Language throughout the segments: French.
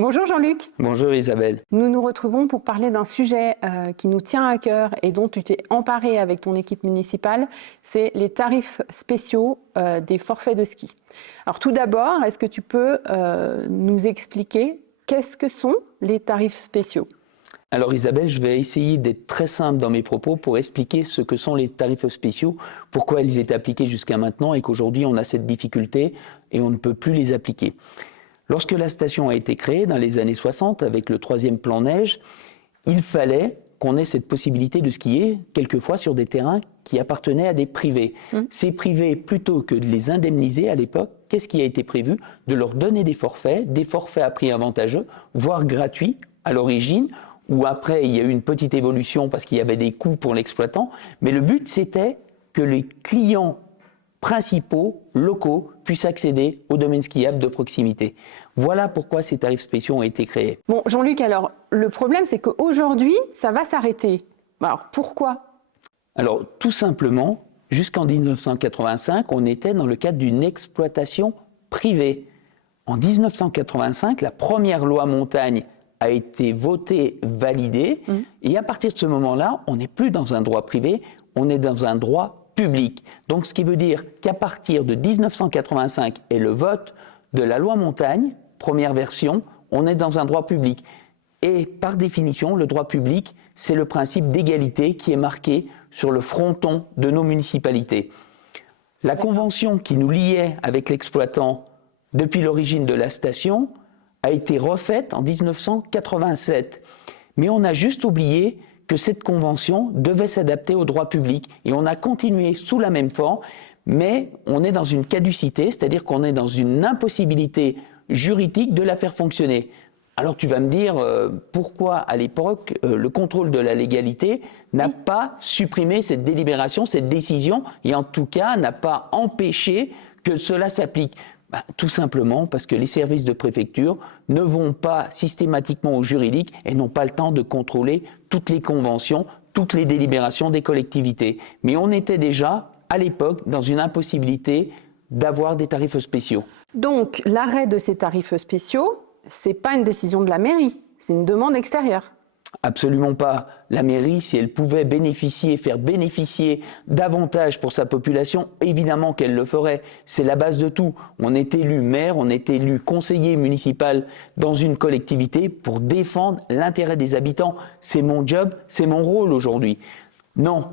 Bonjour Jean-Luc. Bonjour Isabelle. Nous nous retrouvons pour parler d'un sujet qui nous tient à cœur et dont tu t'es emparé avec ton équipe municipale, c'est les tarifs spéciaux des forfaits de ski. Alors tout d'abord, est-ce que tu peux nous expliquer qu'est-ce que sont les tarifs spéciaux ? Alors Isabelle, je vais essayer d'être très simple dans mes propos pour expliquer ce que sont les tarifs spéciaux, pourquoi ils étaient appliqués jusqu'à maintenant et qu'aujourd'hui on a cette difficulté et on ne peut plus les appliquer. Lorsque la station a été créée dans les années 60 avec le 3e plan neige, il fallait qu'on ait cette possibilité de skier quelquefois sur des terrains qui appartenaient à des privés. Ces privés, plutôt que de les indemniser à l'époque, qu'est-ce qui a été prévu? De leur donner des forfaits à prix avantageux, voire gratuits à l'origine, ou après il y a eu une petite évolution parce qu'il y avait des coûts pour l'exploitant, mais le but c'était que les clients principaux, locaux, puissent accéder au domaine skiable de proximité. Voilà pourquoi ces tarifs spéciaux ont été créés. Bon, Jean-Luc, alors, le problème, c'est qu'aujourd'hui, ça va s'arrêter. Alors, pourquoi ? Alors, tout simplement, jusqu'en 1985, on était dans le cadre d'une exploitation privée. En 1985, la première loi montagne a été votée, validée, et à partir de ce moment-là, on n'est plus dans un droit privé, on est dans un droit public. Donc, ce qui veut dire qu'à partir de 1985 et le vote de la loi montagne, première version, on est dans un droit public. Et par définition, le droit public, c'est le principe d'égalité qui est marqué sur le fronton de nos municipalités. La convention qui nous liait avec l'exploitant depuis l'origine de la station a été refaite en 1987. Mais on a juste oublié que cette convention devait s'adapter au droit public. Et on a continué sous la même forme, mais on est dans une caducité, c'est-à-dire qu'on est dans une impossibilité juridique de la faire fonctionner. Alors tu vas me dire pourquoi à l'époque le contrôle de la légalité n'a pas supprimé cette délibération, cette décision, et en tout cas n'a pas empêché que cela s'applique. Tout simplement parce que les services de préfecture ne vont pas systématiquement au juridique et n'ont pas le temps de contrôler toutes les conventions, toutes les délibérations des collectivités. Mais on était déjà, à l'époque, dans une impossibilité d'avoir des tarifs spéciaux. Donc, l'arrêt de ces tarifs spéciaux, c'est pas une décision de la mairie, c'est une demande extérieure. Absolument pas. La mairie, si elle pouvait bénéficier, faire bénéficier davantage pour sa population, évidemment qu'elle le ferait. C'est la base de tout. On est élu maire, on est élu conseiller municipal dans une collectivité pour défendre l'intérêt des habitants. C'est mon job, c'est mon rôle aujourd'hui. Non,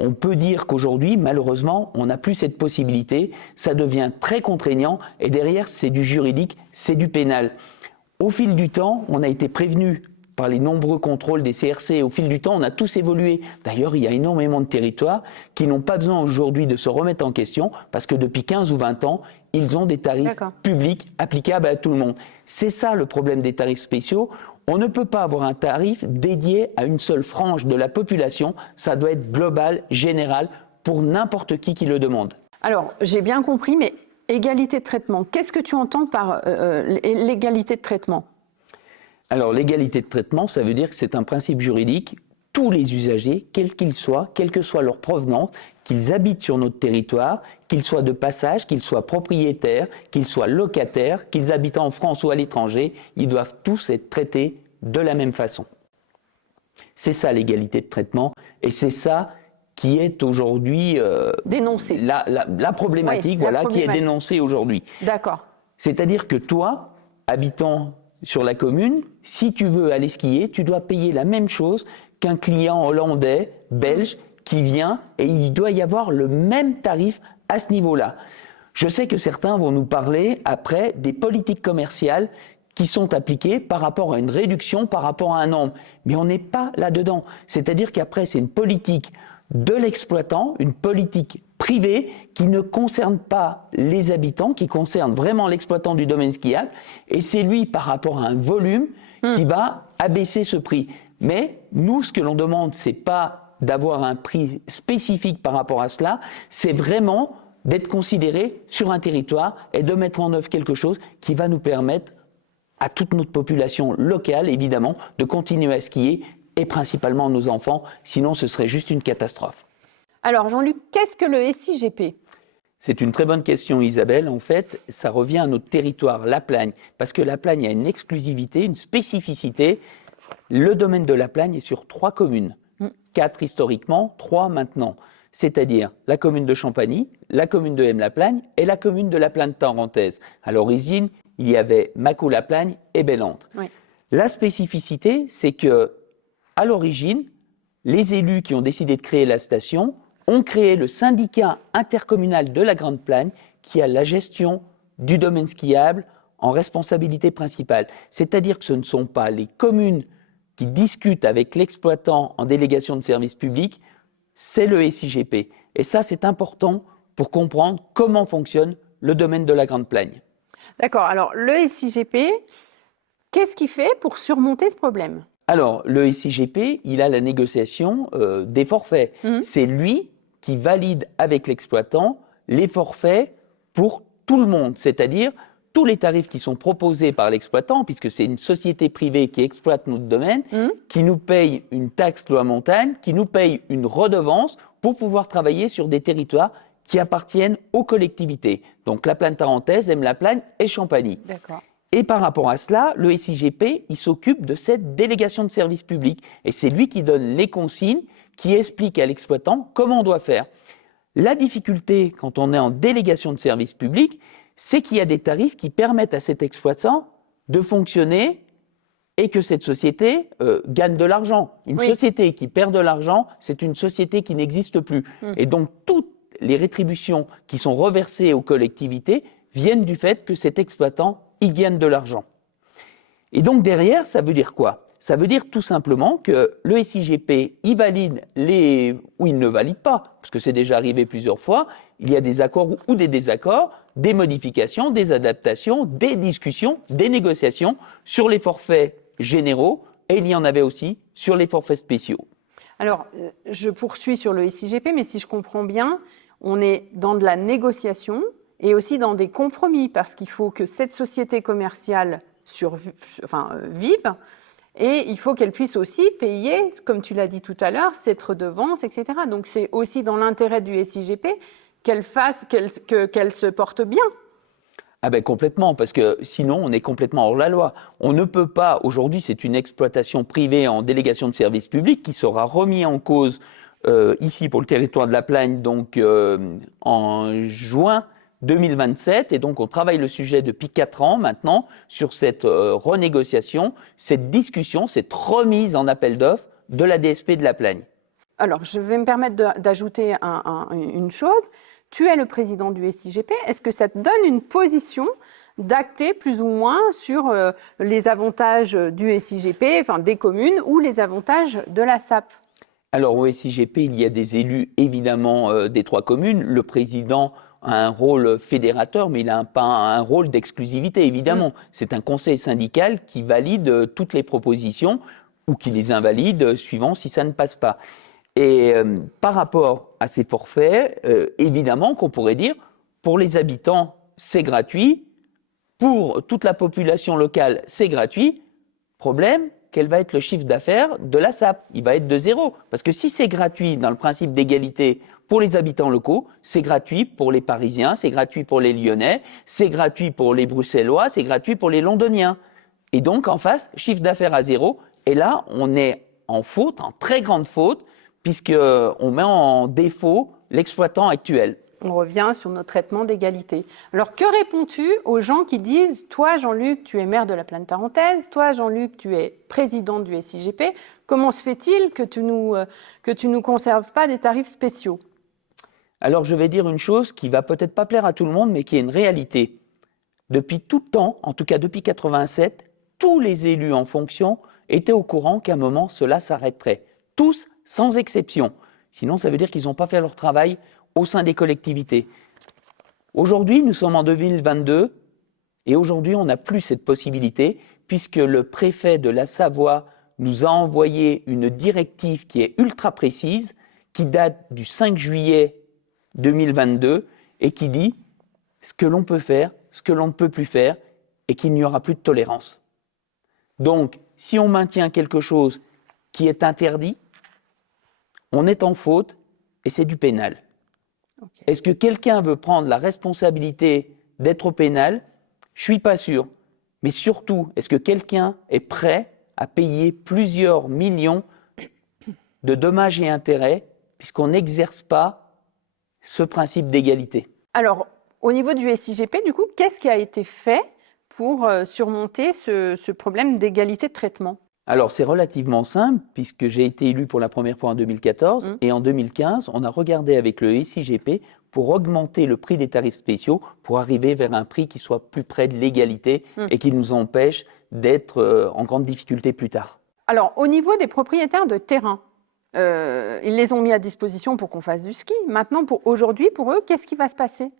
on peut dire qu'aujourd'hui, malheureusement, on n'a plus cette possibilité. Ça devient très contraignant et derrière, c'est du juridique, c'est du pénal. Au fil du temps, on a été prévenu par les nombreux contrôles des CRC. Au fil du temps, on a tous évolué. D'ailleurs, il y a énormément de territoires qui n'ont pas besoin aujourd'hui de se remettre en question parce que depuis 15 ou 20 ans, ils ont des tarifs publics applicables à tout le monde. C'est ça le problème des tarifs spéciaux. On ne peut pas avoir un tarif dédié à une seule frange de la population. Ça doit être global, général, pour n'importe qui le demande. Alors, j'ai bien compris, mais égalité de traitement, qu'est-ce que tu entends par l'égalité de traitement ? Alors, l'égalité de traitement, ça veut dire que c'est un principe juridique. Tous les usagers, quels qu'ils soient, quelle que soit leur provenance, qu'ils habitent sur notre territoire, qu'ils soient de passage, qu'ils soient propriétaires, qu'ils soient locataires, qu'ils habitent en France ou à l'étranger, ils doivent tous être traités de la même façon. C'est ça l'égalité de traitement et c'est ça qui est aujourd'hui dénoncé. La problématique, qui est dénoncée aujourd'hui. D'accord. C'est-à-dire que toi, habitant sur la commune, si tu veux aller skier, tu dois payer la même chose qu'un client hollandais, belge, qui vient et il doit y avoir le même tarif à ce niveau-là. Je sais que certains vont nous parler après des politiques commerciales qui sont appliquées par rapport à une réduction, par rapport à un nombre. Mais on n'est pas là-dedans. C'est-à-dire qu'après, c'est une politique de l'exploitant, une politique privée qui ne concerne pas les habitants, qui concerne vraiment l'exploitant du domaine skiable. Et c'est lui, par rapport à un volume, qui va abaisser ce prix. Mais nous, ce que l'on demande, c'est pas d'avoir un prix spécifique par rapport à cela, c'est vraiment d'être considéré sur un territoire et de mettre en œuvre quelque chose qui va nous permettre à toute notre population locale, évidemment, de continuer à skier et principalement nos enfants, sinon ce serait juste une catastrophe. Alors Jean-Luc, qu'est-ce que le SIGP ? C'est une très bonne question, Isabelle. En fait, ça revient à notre territoire, la Plagne, parce que la Plagne a une exclusivité, une spécificité. Le domaine de la Plagne est sur 3 communes, 4 historiquement, 3 maintenant, c'est-à-dire la commune de Champagny, la commune de Hem-la-Plagne et la commune de la Plagne tarentaise. À l'origine, il y avait Mâcon-la-Plagne et Bellentre. Oui. La spécificité, c'est que, à l'origine, les élus qui ont décidé de créer la station ont créé le syndicat intercommunal de la Grande Plagne qui a la gestion du domaine skiable en responsabilité principale. C'est-à-dire que ce ne sont pas les communes qui discutent avec l'exploitant en délégation de service public, c'est le SIGP. Et ça, c'est important pour comprendre comment fonctionne le domaine de la Grande Plagne. D'accord. Alors, le SIGP, qu'est-ce qu'il fait pour surmonter ce problème? Alors, le SIGP, il a la négociation des forfaits. C'est lui qui valide avec l'exploitant les forfaits pour tout le monde, c'est-à-dire tous les tarifs qui sont proposés par l'exploitant, puisque c'est une société privée qui exploite notre domaine, qui nous paye une taxe loi montagne, qui nous paye une redevance pour pouvoir travailler sur des territoires qui appartiennent aux collectivités. Donc la Plagne tarentaise, Hem-la-Plagne et Champagny. D'accord. Et par rapport à cela, le SIGP, il s'occupe de cette délégation de service public. Et c'est lui qui donne les consignes, qui explique à l'exploitant comment on doit faire. La difficulté, quand on est en délégation de service public, c'est qu'il y a des tarifs qui permettent à cet exploitant de fonctionner et que cette société gagne de l'argent. Une société qui perd de l'argent, c'est une société qui n'existe plus. Et donc, toutes les rétributions qui sont reversées aux collectivités viennent du fait que cet exploitant il gagne de l'argent. Et donc derrière, ça veut dire quoi? Ça veut dire tout simplement que le SIGP, il valide ou il ne valide pas, parce que c'est déjà arrivé plusieurs fois, il y a des accords ou des désaccords, des modifications, des adaptations, des discussions, des négociations sur les forfaits généraux, et il y en avait aussi sur les forfaits spéciaux. Alors, je poursuis sur le SIGP, mais si je comprends bien, on est dans de la négociation, et aussi dans des compromis, parce qu'il faut que cette société commerciale vive, et il faut qu'elle puisse aussi payer, comme tu l'as dit tout à l'heure, cette redevance, etc. Donc c'est aussi dans l'intérêt du SIGP qu'elle se porte bien. Ah ben complètement, parce que sinon on est complètement hors la loi. On ne peut pas, aujourd'hui c'est une exploitation privée en délégation de service public qui sera remis en cause ici pour le territoire de la Plagne, donc en juin 2027, et donc on travaille le sujet depuis 4 ans maintenant sur cette renégociation, cette discussion, cette remise en appel d'offres de la DSP de la Plagne. Alors, je vais me permettre d'ajouter une chose. Tu es le président du SIGP. Est-ce que ça te donne une position d'acter plus ou moins sur les avantages du SIGP, enfin des communes, ou les avantages de la SAP? Alors au SIGP, il y a des élus évidemment des 3 communes. Le président a un rôle fédérateur, mais il n'a pas un rôle d'exclusivité, évidemment. C'est un conseil syndical qui valide toutes les propositions ou qui les invalide suivant si ça ne passe pas. Et par rapport à ces forfaits, évidemment qu'on pourrait dire, pour les habitants, c'est gratuit, pour toute la population locale, c'est gratuit. Problème, quel va être le chiffre d'affaires de la SAP? Il va être de 0. Parce que si c'est gratuit dans le principe d'égalité pour les habitants locaux, c'est gratuit pour les Parisiens, c'est gratuit pour les Lyonnais, c'est gratuit pour les Bruxellois, c'est gratuit pour les Londoniens. Et donc, en face, chiffre d'affaires à 0. Et là, on est en faute, en très grande faute, puisqu'on met en défaut l'exploitant actuel. On revient sur notre traitement d'égalité. Alors, que réponds-tu aux gens qui disent « Toi, Jean-Luc, tu es maire de la Plagne tarentaise. Toi, Jean-Luc, tu es président du SIGP. Comment se fait-il que tu nous conserves pas des tarifs spéciaux ?» Alors, je vais dire une chose qui va peut-être pas plaire à tout le monde, mais qui est une réalité. Depuis tout temps, en tout cas depuis 1987, tous les élus en fonction étaient au courant qu'à un moment, cela s'arrêterait. Tous, sans exception. Sinon, ça veut dire qu'ils n'ont pas fait leur travail au sein des collectivités. Aujourd'hui, nous sommes en 2022 et aujourd'hui, on n'a plus cette possibilité puisque le préfet de la Savoie nous a envoyé une directive qui est ultra précise, qui date du 5 juillet 2022 et qui dit ce que l'on peut faire, ce que l'on ne peut plus faire et qu'il n'y aura plus de tolérance. Donc, si on maintient quelque chose qui est interdit, on est en faute et c'est du pénal. Okay. Est-ce que quelqu'un veut prendre la responsabilité d'être au pénal? Je suis pas sûr. Mais surtout, est-ce que quelqu'un est prêt à payer plusieurs millions de dommages et intérêts puisqu'on n'exerce pas ce principe d'égalité? Alors, au niveau du SIGP, du coup, qu'est-ce qui a été fait pour surmonter ce problème d'égalité de traitement? Alors, c'est relativement simple, puisque j'ai été élu pour la première fois en 2014, et en 2015, on a regardé avec le SIGP pour augmenter le prix des tarifs spéciaux, pour arriver vers un prix qui soit plus près de l'égalité et qui nous empêche d'être en grande difficulté plus tard. Alors, au niveau des propriétaires de terrain, ils les ont mis à disposition pour qu'on fasse du ski. Maintenant, aujourd'hui, pour eux, qu'est-ce qui va se passer?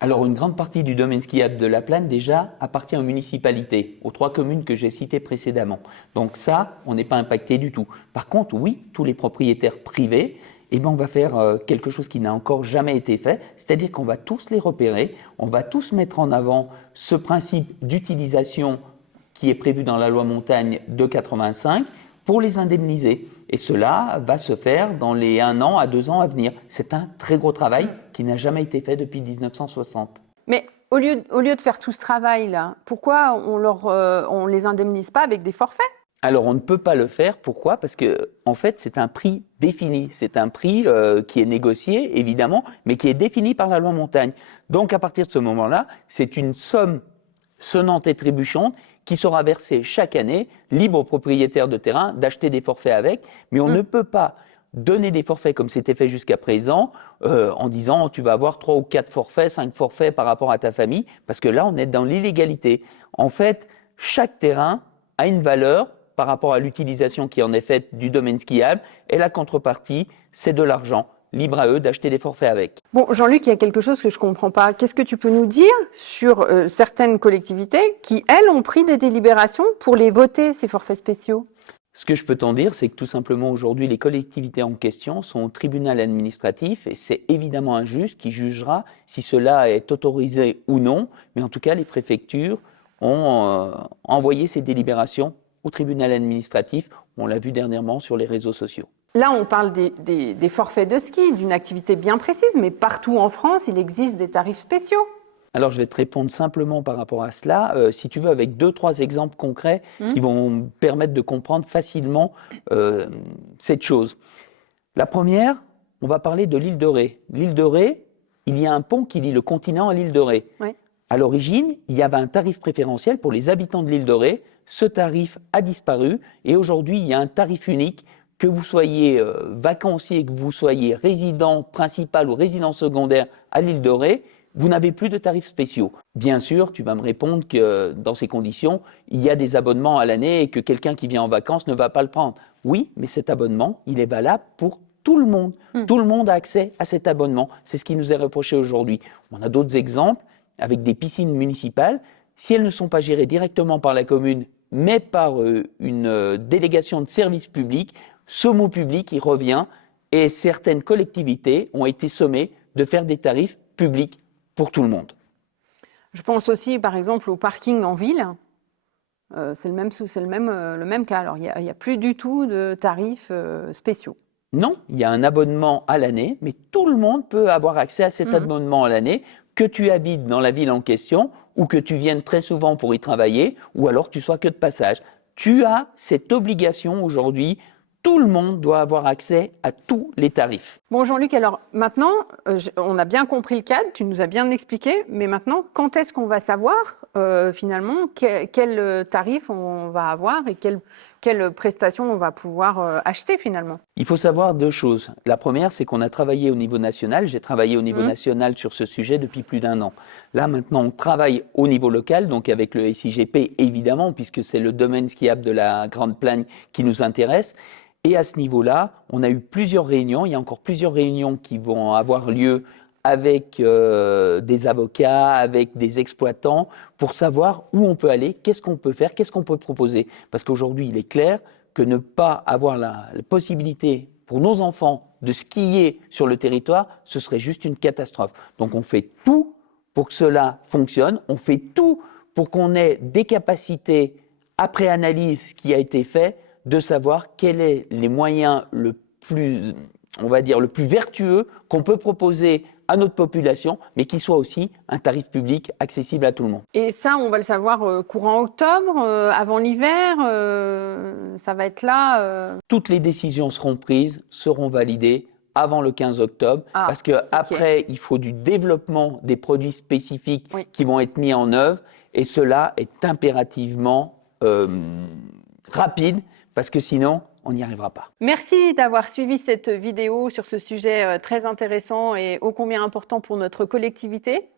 Alors, une grande partie du domaine skiable de la Plaine, déjà, appartient aux municipalités, aux 3 communes que j'ai citées précédemment. Donc ça, on n'est pas impacté du tout. Par contre, oui, tous les propriétaires privés, eh ben, on va faire quelque chose qui n'a encore jamais été fait, c'est-à-dire qu'on va tous les repérer, on va tous mettre en avant ce principe d'utilisation qui est prévu dans la loi montagne de 85 pour les indemniser. Et cela va se faire dans les 1 an à 2 ans à venir. C'est un très gros travail qui n'a jamais été fait depuis 1960. Mais au lieu de faire tout ce travail-là, pourquoi on les indemnise pas avec des forfaits? Alors, on ne peut pas le faire. Pourquoi? Parce que, en fait, c'est un prix défini. C'est un prix qui est négocié, évidemment, mais qui est défini par la loi montagne. Donc, à partir de ce moment-là, c'est une somme sonnante et trébuchante qui sera versée chaque année, libre aux propriétaires de terrain d'acheter des forfaits avec. Mais on ne peut pas donner des forfaits comme c'était fait jusqu'à présent en disant tu vas avoir 3 ou 4 forfaits, 5 forfaits par rapport à ta famille, parce que là, on est dans l'illégalité. En fait, chaque terrain a une valeur par rapport à l'utilisation qui en est faite du domaine skiable, et la contrepartie, c'est de l'argent. Libre à eux d'acheter des forfaits avec. Bon, Jean-Luc, il y a quelque chose que je ne comprends pas. Qu'est-ce que tu peux nous dire sur certaines collectivités qui, elles, ont pris des délibérations pour les voter, ces forfaits spéciaux? Ce que je peux t'en dire, c'est que tout simplement aujourd'hui, les collectivités en question sont au tribunal administratif et c'est évidemment un juge qui jugera si cela est autorisé ou non. Mais en tout cas, les préfectures ont envoyé ces délibérations au tribunal administratif. On l'a vu dernièrement sur les réseaux sociaux. Là, on parle des forfaits de ski, d'une activité bien précise, mais partout en France, il existe des tarifs spéciaux. Alors, je vais te répondre simplement par rapport à cela, si tu veux, avec 2-3 exemples concrets qui vont permettre de comprendre facilement cette chose. La première, on va parler de l'île de Ré. L'île de Ré, il y a un pont qui lie le continent à l'île de Ré. Oui. À l'origine, il y avait un tarif préférentiel pour les habitants de l'île de Ré. Ce tarif a disparu et aujourd'hui, il y a un tarif unique. Que vous soyez vacancier, que vous soyez résident principal ou résident secondaire à l'île de Ré, vous n'avez plus de tarifs spéciaux. Bien sûr, tu vas me répondre que dans ces conditions, il y a des abonnements à l'année et que quelqu'un qui vient en vacances ne va pas le prendre. Oui, mais cet abonnement, il est valable pour tout le monde. Tout le monde a accès à cet abonnement. C'est ce qui nous est reproché aujourd'hui. On a d'autres exemples avec des piscines municipales. Si elles ne sont pas gérées directement par la commune, mais par une délégation de service public, ce mot public, il revient et certaines collectivités ont été sommées de faire des tarifs publics pour tout le monde. Je pense aussi, par exemple, au parking en ville. C'est le même cas. Alors, il n'y a plus du tout de tarifs spéciaux. Non, il y a un abonnement à l'année, mais tout le monde peut avoir accès à cet abonnement à l'année, que tu habites dans la ville en question, ou que tu viennes très souvent pour y travailler, ou alors que tu sois que de passage. Tu as cette obligation aujourd'hui. Tout le monde doit avoir accès à tous les tarifs. Bon, Jean-Luc, alors maintenant, on a bien compris le cadre, tu nous as bien expliqué, mais maintenant, quand est-ce qu'on va savoir finalement quel tarif on va avoir et quelle prestation on va pouvoir acheter finalement? Il faut savoir 2 choses. La première, c'est qu'on a travaillé au niveau national. J'ai travaillé au niveau national sur ce sujet depuis plus d'1 an. Là, maintenant, on travaille au niveau local, donc avec le SIGP, évidemment, puisque c'est le domaine skiable de la Grande Plagne qui nous intéresse. Et à ce niveau-là, on a eu plusieurs réunions. Il y a encore plusieurs réunions qui vont avoir lieu avec des avocats, avec des exploitants, pour savoir où on peut aller, qu'est-ce qu'on peut faire, qu'est-ce qu'on peut proposer. Parce qu'aujourd'hui, il est clair que ne pas avoir la possibilité pour nos enfants de skier sur le territoire, ce serait juste une catastrophe. Donc on fait tout pour que cela fonctionne, on fait tout pour qu'on ait des capacités, après analyse qui a été fait, de savoir quels sont les moyens le plus vertueux qu'on peut proposer à notre population, mais qui soit aussi un tarif public accessible à tout le monde. Et ça, on va le savoir courant octobre, avant l'hiver, ça va être là. Toutes les décisions seront prises, seront validées avant le 15 octobre, parce qu'après, il faut du développement des produits spécifiques qui vont être mis en œuvre, et cela est impérativement rapide, parce que sinon, on n'y arrivera pas. Merci d'avoir suivi cette vidéo sur ce sujet très intéressant et ô combien important pour notre collectivité.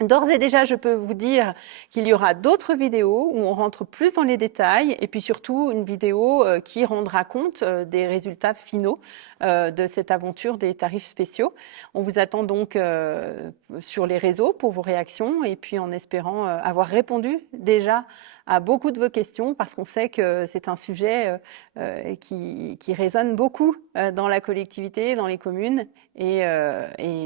D'ores et déjà, je peux vous dire qu'il y aura d'autres vidéos où on rentre plus dans les détails et puis surtout une vidéo qui rendra compte des résultats finaux de cette aventure des tarifs spéciaux. On vous attend donc sur les réseaux pour vos réactions et puis en espérant avoir répondu déjà à beaucoup de vos questions parce qu'on sait que c'est un sujet qui résonne beaucoup dans la collectivité, dans les communes et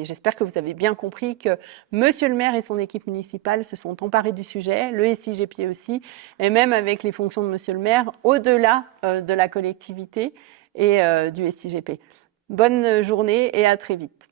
j'espère que vous avez bien compris que Monsieur le maire et son équipe municipale se sont emparés du sujet, le SIGP aussi, et même avec les fonctions de Monsieur le maire au-delà de la collectivité et du SIGP. Bonne journée et à très vite.